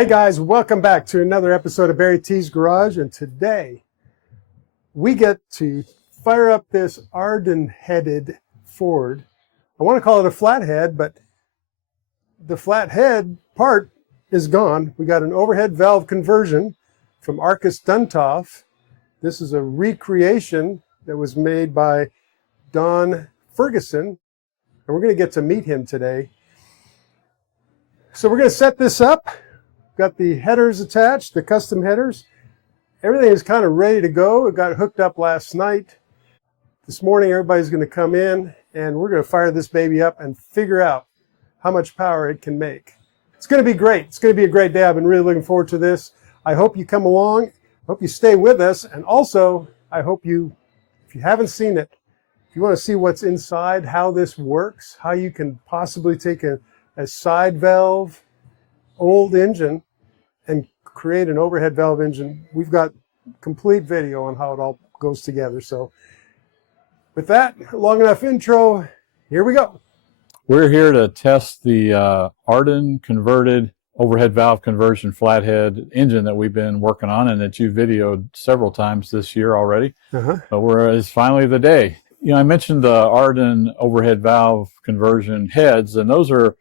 Hey guys, welcome back to another episode of BarryTsGarage, and today we get to fire up this ARDUN headed Ford. I want to call it a flathead, but the flathead part is gone. We got an overhead valve conversion from Arkus-Duntov. This is a recreation that was made by Don Ferguson, and we're going to get to meet him today. So we're going to set this up. Got the headers attached, the custom headers. Everything is kind of ready to go. It got hooked up last night. This morning, everybody's going to come in, and we're going to fire this baby up and figure out how much power it can make. It's going to be great. It's going to be a great day. I've been really looking forward to this. I hope you come along. I hope you stay with us. And also, I hope you, if you haven't seen it, if you want to see what's inside, how this works, how you can possibly take a side valve, old engine, and create an overhead valve engine, we've got complete video on how it all goes together. So with that, long enough intro, here we go. We're here to test the ARDUN converted overhead valve conversion flathead engine that we've been working on and that you videoed several times this year already. But it's finally the day. You know, I mentioned the ARDUN overhead valve conversion heads, and those are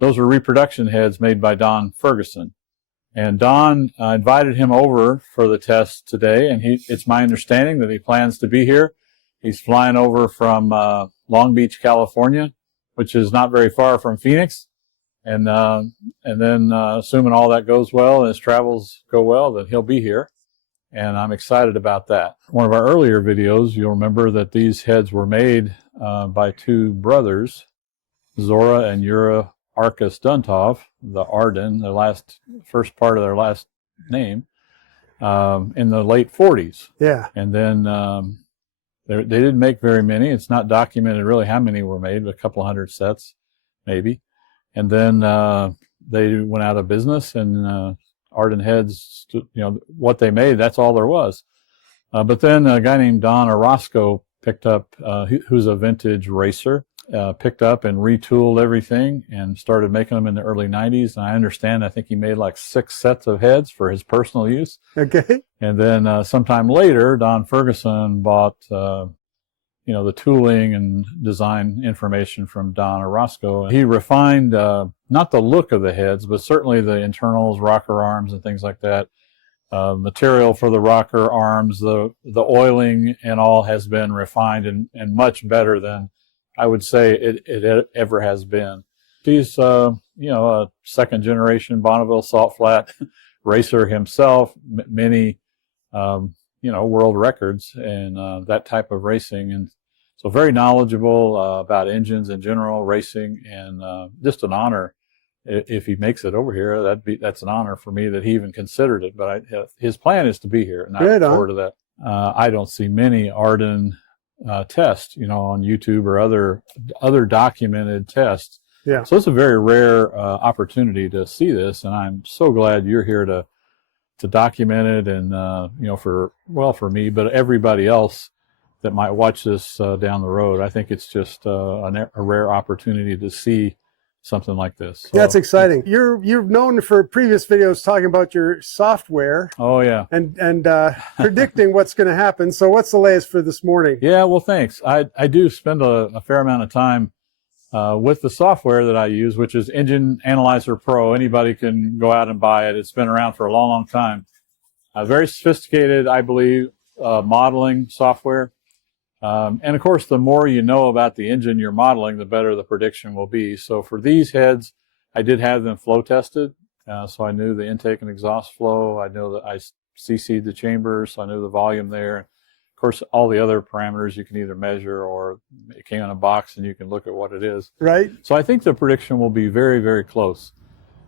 reproduction heads made by Don Ferguson. And Don invited him over for the test today, and it's my understanding that he plans to be here. He's flying over from Long Beach, California, which is not very far from Phoenix. And then assuming all that goes well and his travels go well, then he'll be here. And I'm excited about that. One of our earlier videos, you'll remember that these heads were made by two brothers, Zora and Yura Arkus-Duntov, the ARDUN, the first part of their last name, in the late 40s. Yeah. And then they didn't make very many. It's not documented really how many were made, but a couple hundred sets, maybe. And then they went out of business, and ARDUN heads, you know, what they made, that's all there was. But then a guy named Don Orosco picked up, who's a vintage racer, picked up and retooled everything and started making them in the early 90s. And I think he made like 6 sets of heads for his personal use. Okay. And then sometime later, Don Ferguson bought, the tooling and design information from Don Orosco. He refined not the look of the heads, but certainly the internals, rocker arms, and things like that. Material for the rocker arms, the oiling and all has been refined and much better than I would say it ever has been. He's, a second generation Bonneville salt flat racer himself, many, world records and that type of racing. And so very knowledgeable about engines in general, racing, and just an honor. If he makes it over here, that's an honor for me that he even considered it. But his plan is to be here, and I look forward to that. I don't see many ARDUN tests, on YouTube or other documented tests. Yeah. So it's a very rare opportunity to see this, and I'm so glad you're here to document it, and for me, but everybody else that might watch this down the road. I think it's just a rare opportunity to see something like this. So, that's exciting. You're known for previous videos talking about your software. Oh yeah. And predicting what's going to happen. So what's the latest for this morning? Yeah, well, thanks. I do spend a fair amount of time with the software that I use, which is Engine Analyzer Pro. Anybody can go out and buy it. It's been around for a long, long time. Very sophisticated, I believe, modeling software. And of course, the more you know about the engine you're modeling, the better the prediction will be. So for these heads, I did have them flow tested. So I knew the intake and exhaust flow. I know that I CC'd the chambers, so I knew the volume there. Of course, all the other parameters you can either measure, or it came in a box and you can look at what it is. Right. So I think the prediction will be very, very close.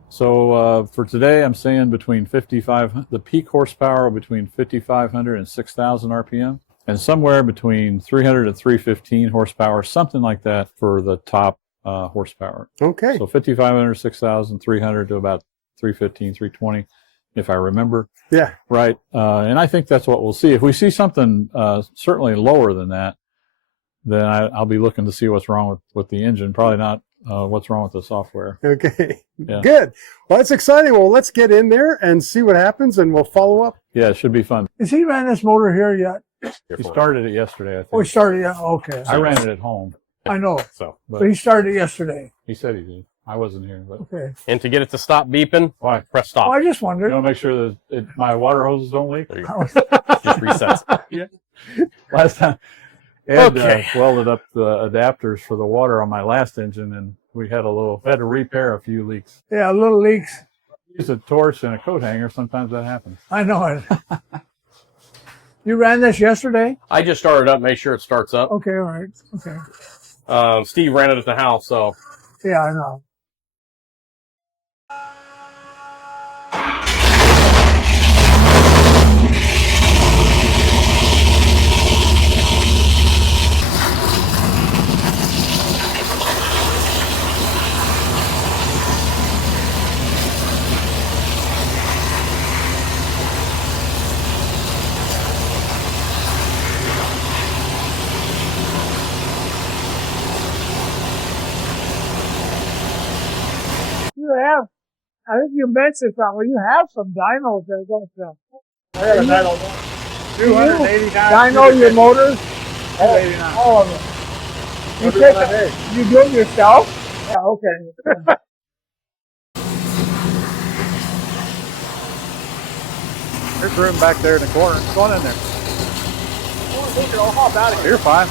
So for today, I'm saying the peak horsepower between 5,500 and 6,000 RPM. And somewhere between 300 and 315 horsepower, something like that for the top horsepower. Okay. So 5,500, 6,300 to about 315, 320, if I remember. Yeah. Right. And I think that's what we'll see. If we see something certainly lower than that, then I'll be looking to see what's wrong with the engine. Probably not what's wrong with the software. Okay, Yeah. Good. Well, that's exciting. Well, let's get in there and see what happens, and we'll follow up. Yeah, it should be fun. Has he ran this motor here yet? He started it yesterday, I think. Oh, he started it. Okay. I ran it at home. I know. But But he started it yesterday. he said he did. I wasn't here. But Okay. And to get it to stop beeping, why? press Oh, stop. I just You wondered. want to make sure that my water hoses don't leak? There you go. Just resets. Last time, Ed Okay. welded up the adapters for the water on my last engine, and we had to repair a few leaks. Yeah, little leaks. Use a torch and a coat hanger. Sometimes that happens. I know it. You ran this yesterday? I just started up, make sure it starts up. Okay, all right. Okay. Steve ran it at the house, so Yeah, I know. You have, I think you mentioned something. You have some dynos there, don't you? I have a Dyno 289. Dyno your motors? 289. All of them. You take them, you do it yourself? Yeah, okay. There's room back there in the corner. Go on in there. I'll hop out of here. You're fine.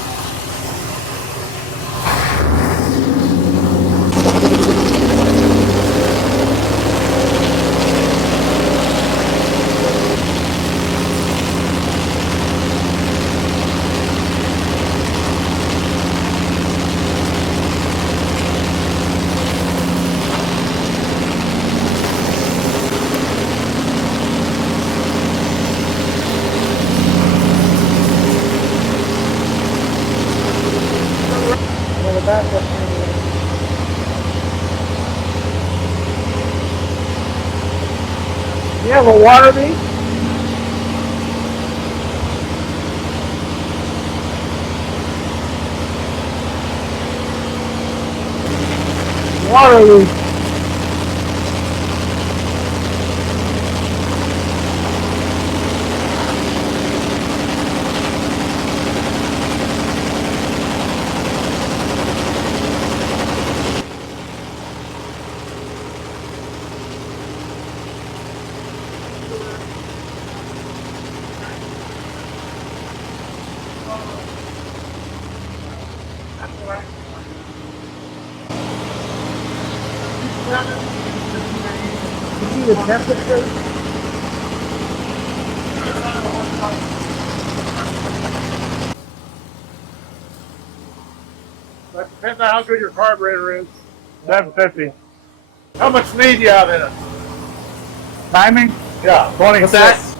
You have a water meter? Water leak. You see the temperature? That depends on how good your carburetor is. 750. How much speed do you have in it? Timing? Yeah. 26.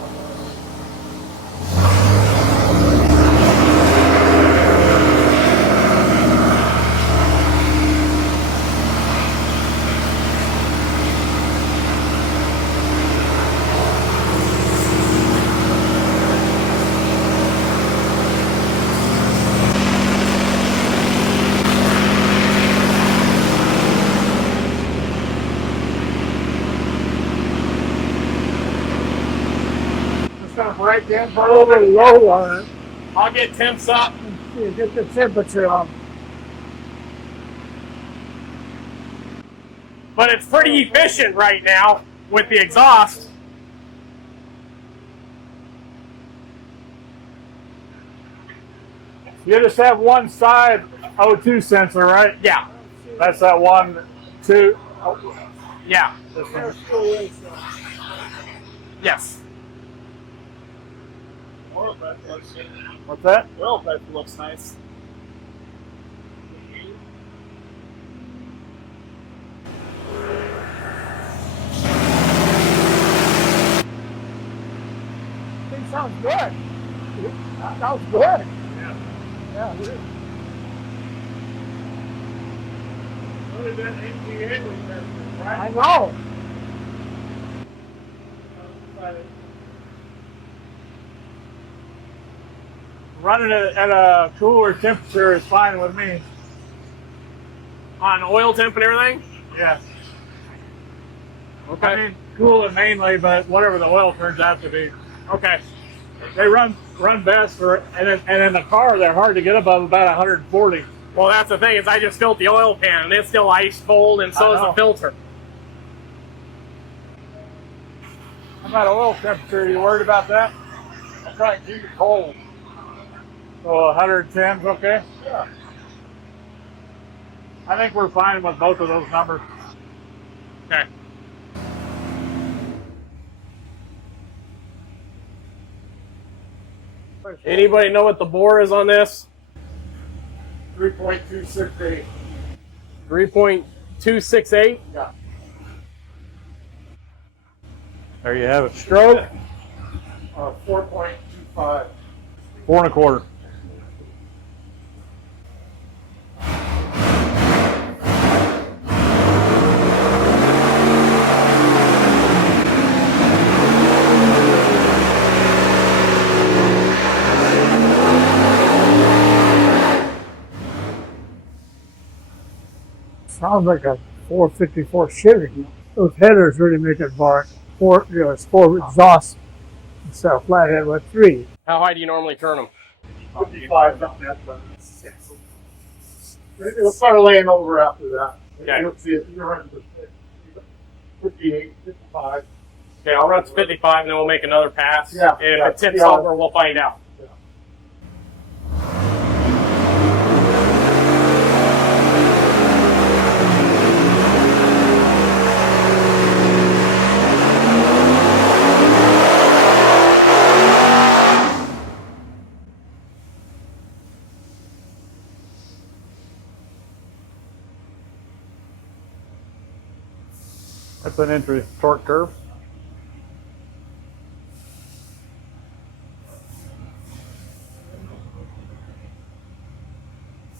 Right then, A little bit low on it. I'll get temps up. See, get the temperature up. But it's pretty efficient right now with the exhaust. You just have one side O2 sensor, right? Yeah. That's that 1, 2. Yeah. Yes. What's that? Well, that looks nice. Thing sounds good. That sounds good. Yeah. Yeah. Really been NGA, right? I know. Running it at a cooler temperature is fine with me. On oil temp and everything? Yes. Okay. I mean, cooling mainly, but whatever the oil turns out to be. Okay. They run best for, and in the car they're hard to get above about 140. Well, that's the thing is I just filled the oil pan and it's still ice cold, and so is the filter. How about oil temperature? Are you worried about that? I'm trying to keep it cold. So 110 is okay? Yeah. I think we're fine with both of those numbers. Okay. Anybody know what the bore is on this? 3.268. 3.268? Yeah. There you have it. Stroke. 4.25. 4 1/4. Sounds like a 454 Chevy. Those headers really make it bark. It's 4 exhausts instead of Flathead with 3. How high do you normally turn them? 55, something like that. It'll start laying over after that. Okay. You'll see it. You're running to 58, 55. Okay, I'll run to 55 and then we'll make another pass. Yeah, And if yeah. it tips Yeah. over, we'll find out. That's an entry torque curve.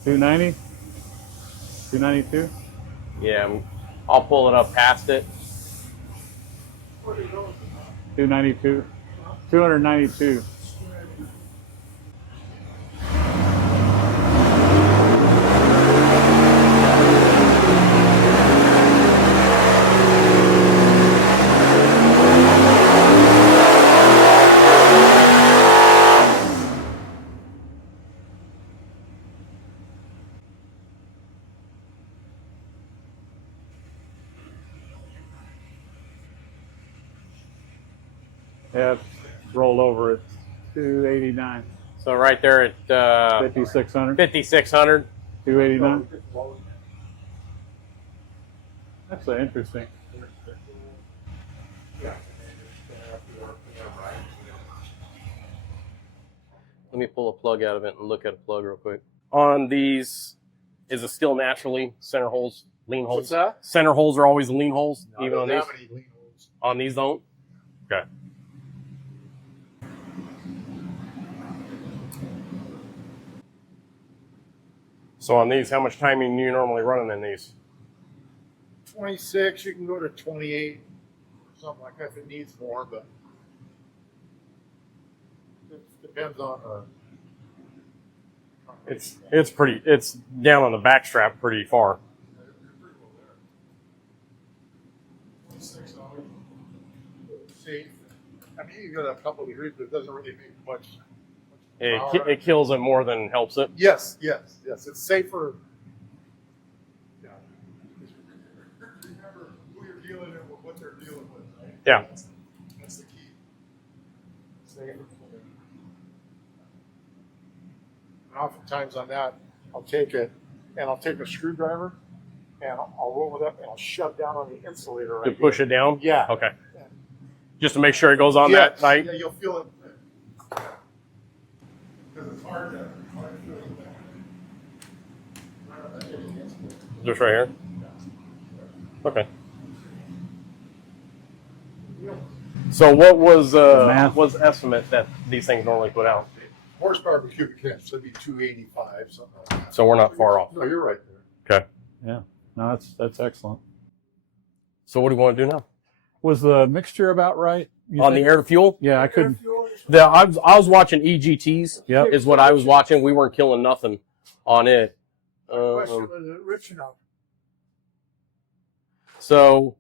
$290, $292. Yeah, I'll pull it up past it. 292, 292. Yeah, it's rolled over at 289. So right there at 5600. 5600. 289. That's interesting. Let me pull a plug out of it and look at a plug real quick. On these, is it still naturally center holes, lean holes? What's that? Center holes are always lean holes, No, even on don't these? have any lean holes. On these don't? Okay. So on these, how much time are you normally running in these? 26, you can go to 28, or something like that if it needs more, but it depends on It's down on the back strap pretty far. 26 hours. Safe. I mean, you got a couple of degrees, but it doesn't really make much. It kills it more than helps it. Yes. It's safer. Yeah. Remember who you're dealing with, what they're dealing with, right? Yeah. That's the key. Safer. And oftentimes on that, I'll take a screwdriver and I'll roll it up and I'll shove down on the insulator right To push it down? Yeah. Okay. Just to make sure it goes on that tight? Yeah, you'll feel it. Because it's hard to feel it. Just right here? Okay. So what was what's the estimate that these things normally put out? Horsepower per cubic inch, so it'd be 285, something like that. So we're not far off. No, you're right there. Okay. Yeah, no, that's excellent. So what do you want to do now? Was the mixture about right? On the air to fuel? Yeah, I couldn't. I was watching EGTs. Yep. Is what I was watching. We weren't killing nothing on it. Question, was it rich enough? So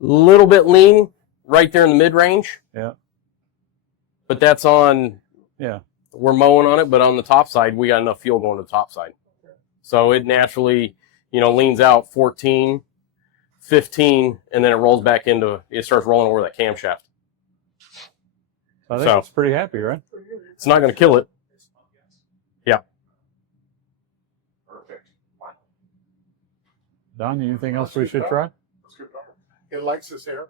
a little bit lean right there in the mid-range. Yeah. But that's on, yeah, we're mowing on it, but on the top side, we got enough fuel going to the top side. So it naturally, you know, leans out 14, 15, and then it rolls back into, it starts rolling over that camshaft. I think it's pretty happy, right? It's not going to kill it. Yeah. Perfect. Don, anything else we should try? It likes this air.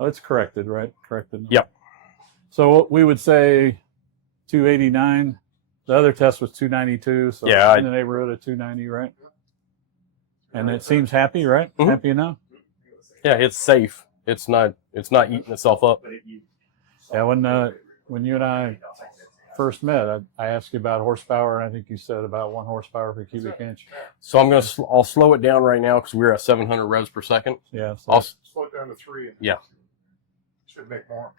Oh, it's corrected, right? Corrected. Yep. So we would say 289. The other test was 292. So yeah, in the neighborhood of 290, right? And it seems happy, right? Mm-hmm. Happy enough. Yeah, it's safe. It's not eating itself up. Yeah, when you and I first met, I asked you about horsepower, and I think you said about 1 horsepower per cubic inch. So I'll slow it down right now because we're at 700 revs per second. Yeah. So I'll slow it down to 3. Yeah. Should make more.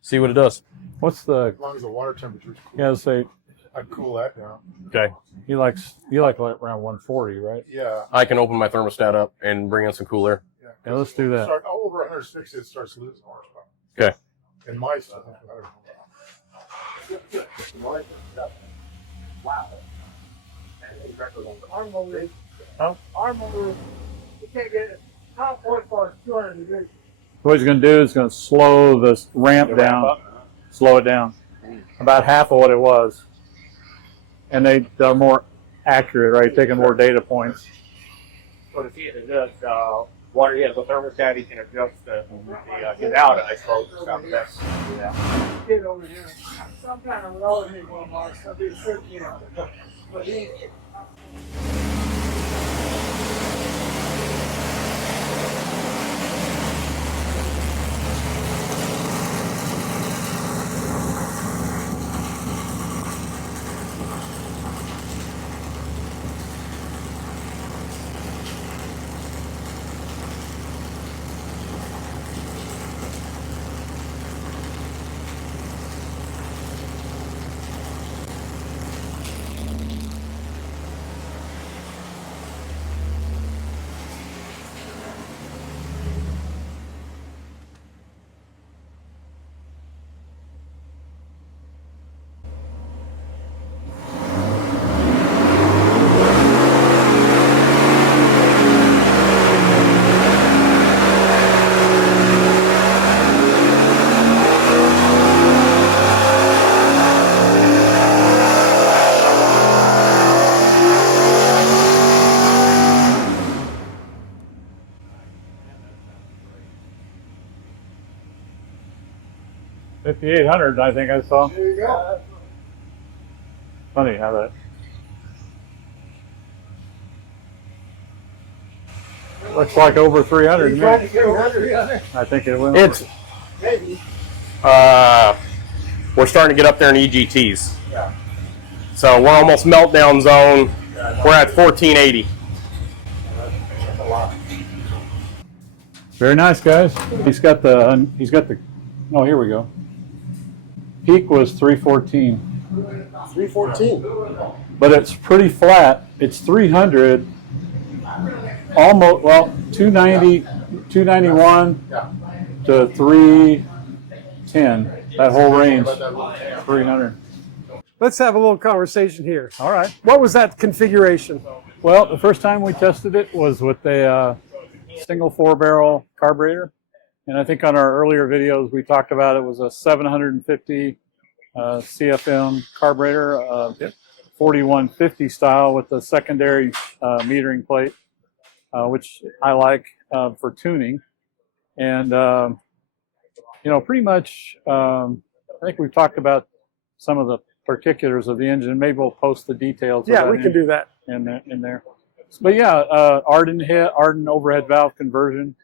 See what it does. What's the? As long as the water temperature's cool. Yeah, say I'd cool that down. Okay. you like around 140, right? Yeah. I can open my thermostat up and bring in some cool air. Yeah, let's do that. Over 160, it starts losing horsepower. Okay. In my stuff, Wow. Our motor, we can't get it. Top horsepower is 200 degrees. What he's going to do is going to slow this ramp down, slow it down, about half of what it was, and they're more accurate, right? Taking more data points. So to see it adjust, water, he has a thermostat, he can adjust his out, I suppose. Yeah. Kid over here, some kind of relative going on, something should, you know. But he. $5,800, I think I saw. There you go. Funny how that. Looks like over 300 to me. I think it will. It's Maybe. we're starting to get up there in EGTs. Yeah. So we're almost meltdown zone. We're at 1480. That's a lot. Very nice, guys. He's got the. Oh, here we go. Peak was 314, 314. but it's pretty flat. It's 300, almost, well, 290, 291 to 310. That whole range, 300. Let's have a little conversation here. All right. What was that configuration? Well, the first time we tested it was with a single 4-barrel carburetor. And I think on our earlier videos, we talked about it was a 750 CFM carburetor, 4150 style with the secondary metering plate, which I like for tuning. And, you know, pretty much, I think we've talked about some of the particulars of the engine. Maybe we'll post the details. Yeah, we can do that. In there. But yeah, ARDUN overhead valve conversion.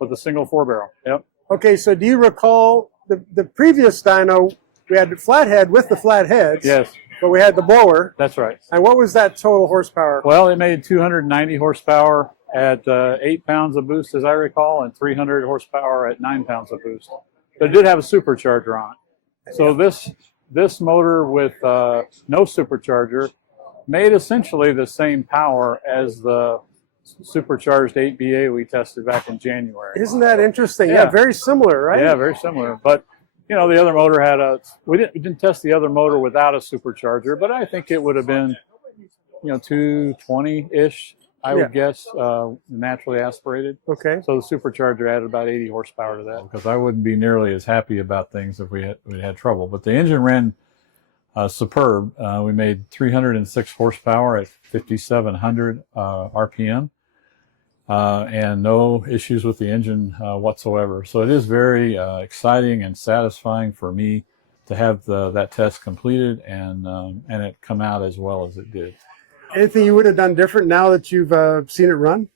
With a single 4-barrel. Yep. Okay, so do you recall the previous dyno? We had the flathead with the flatheads. Yes. But we had the blower. That's right. And what was that total horsepower? Well, it made 290 horsepower at 8 pounds of boost, as I recall, and 300 horsepower at 9 pounds of boost. But it did have a supercharger on it. So this motor with no supercharger made essentially the same power as the supercharged 8BA we tested back in January. Isn't that interesting? Yeah, very similar, right? Yeah, very similar. But you know, the other motor had we didn't test the other motor without a supercharger, but I think it would have been, you know, 220-ish, I would guess, naturally aspirated. Okay. So the supercharger added about 80 horsepower to that, because I wouldn't be nearly as happy about things if we had trouble. But the engine ran superb. We made 306 horsepower at 5,700 RPM. And no issues with the engine whatsoever. So it is very exciting and satisfying for me to have that test completed and it come out as well as it did. Anything you would have done different now that you've seen it run?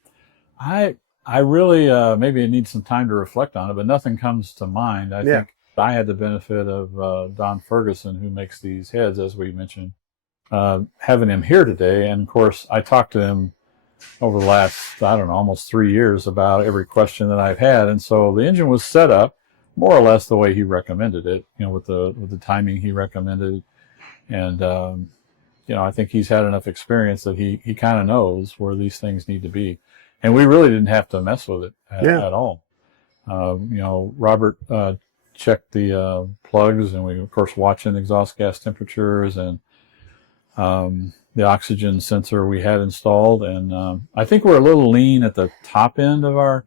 I really, maybe it needs some time to reflect on it, but nothing comes to mind. I think I had the benefit of Don Ferguson, who makes these heads, as we mentioned, having him here today. And of course, I talked to him over the last, I don't know, almost 3 years about every question that I've had. And so the engine was set up more or less the way he recommended it, you know, with the timing he recommended. And, you know, I think he's had enough experience that he kind of knows where these things need to be. And we really didn't have to mess with it at all. You know, Robert checked the plugs, and we, of course, watching exhaust gas temperatures and the oxygen sensor we had installed. And I think we're a little lean at the top end of our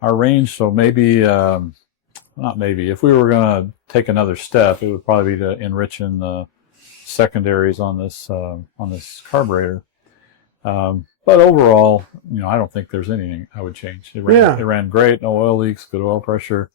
range. So maybe, not maybe, if we were going to take another step, it would probably be to enriching the secondaries on this carburetor. But overall, you know, I don't think there's anything I would change. It ran great, no oil leaks, good oil pressure.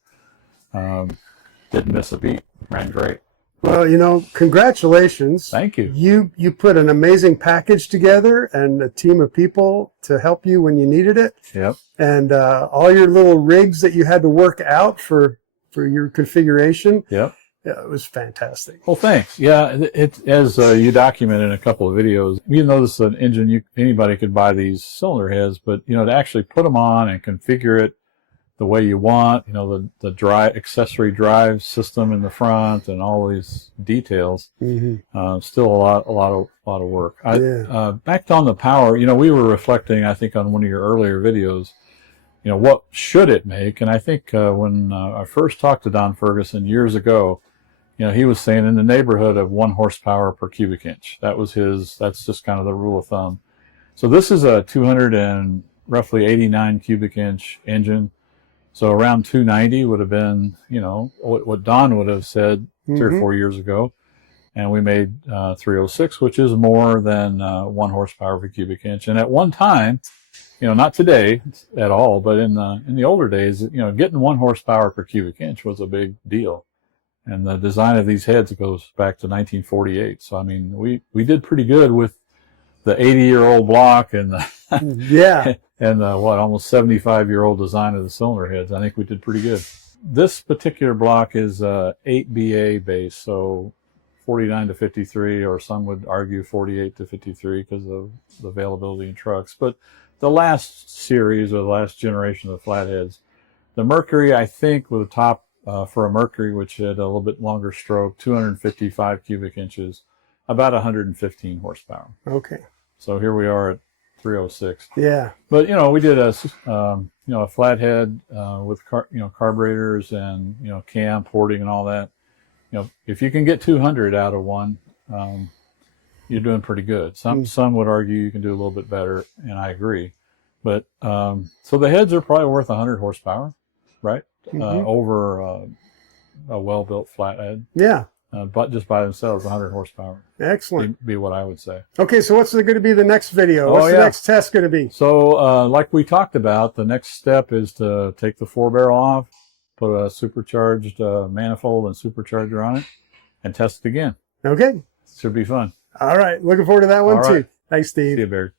Didn't miss a beat, ran great. Well, you know, congratulations. Thank you. You put an amazing package together and a team of people to help you when you needed it. Yep. And all your little rigs that you had to work out for your configuration. Yep. Yeah, it was fantastic. Well, thanks. Yeah, it as you document in a couple of videos, even though this is an engine, anybody could buy these cylinder heads, but, you know, to actually put them on and configure it the way you want, you know, the accessory drive system in the front and all these details, still a lot of work. Back on the power, you know, we were reflecting, I think, on one of your earlier videos, you know, what should it make? And I think when I first talked to Don Ferguson years ago, you know, he was saying in the neighborhood of 1 horsepower per cubic inch. That's just kind of the rule of thumb. So this is a 200 and roughly 89 cubic inch engine. So around 290 would have been, you know, what Don would have said 3 or 4 years ago. And we made 306, which is more than 1 horsepower per cubic inch. And at one time, you know, not today at all, but in the older days, you know, getting 1 horsepower per cubic inch was a big deal. And the design of these heads goes back to 1948. So, I mean, we did pretty good with the 80-year-old block and the and the almost 75-year-old design of the cylinder heads. I think we did pretty good. This particular block is 8BA base, so 49 to 53, or some would argue 48 to 53 because of the availability in trucks. But the last series, or the last generation of the flatheads, the Mercury, I think, with the top for a Mercury, which had a little bit longer stroke, 255 cubic inches, about 115 horsepower. Okay. So here we are at 306. Yeah. But, you know, we did a flathead with carburetors and, you know, cam porting and all that. You know, if you can get 200 out of one, you're doing pretty good. Some would argue you can do a little bit better, and I agree. But so the heads are probably worth 100 horsepower, right? Over a well-built flathead. Yeah. But just by themselves, 100 horsepower. Excellent. Be what I would say. Okay, so what's going to be the next video? What's the next test going to be? So, like we talked about, the next step is to take the 4-barrel off, put a supercharged manifold and supercharger on it, and test it again. Okay. Should be fun. All right. Looking forward to that one, too. Thanks, Steve. See you, Barry.